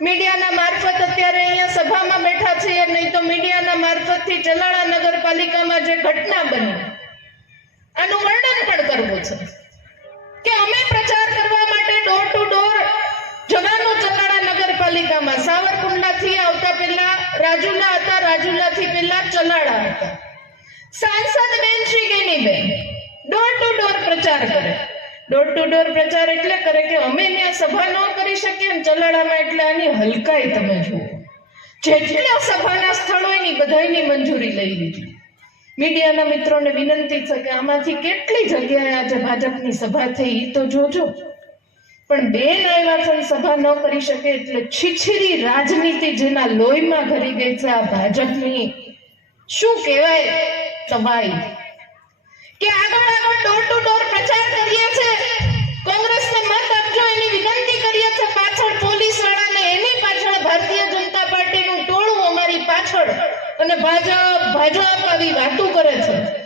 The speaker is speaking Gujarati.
મીડિયાના મારફત અત્યારે અહીંયા સભામાં બેઠા છીએ, નહીં તો મીડિયાના મારફતથી ચલાળા નગરપાલિકામાં જે ઘટના બની, આનું વર્ણન પણ કરવું છે. કે અમે પ્રચાર કરવા માટે ડોર ટુ ડોર જવાનું ચલાળા નગરપાલિકામાં, સાવરકુંડલાથી આવતા પહેલા રાજુલા હતા, રાજુલાથી પહેલા ચલાળા હતા. સાંસદ બેન Shri Geniben door to door પ્રચાર કરે. ડોર ટુ ડોર પ્રચાર એટલે કરે કે અમે ત્યાં સભા ન કરી શકીએ ને ચલાડામાં એટલે આની હલકાઈ તમે જુઓ. જેટલા સભાના સ્થળો એની બધાયની મંજૂરી લઈ લીધી. મીડિયાના મિત્રોને વિનંતી છે કે આમાંથી કેટલી જગ્યાએ આજે ભાજપની સભા થઈ એ તો જોજો. પણ બેન આવ્યા સભા ન કરી શકે એટલે છીછરી રાજનીતિ જેના લોહીમાં ઘરી ગઈ છે આ ભાજપની, શું કહેવાય? તબાઈ કે આગળ આગળ ડોર ટુ ડોર પ્રચાર ભાજપ ભાજપ આવી વાતો કરે છે.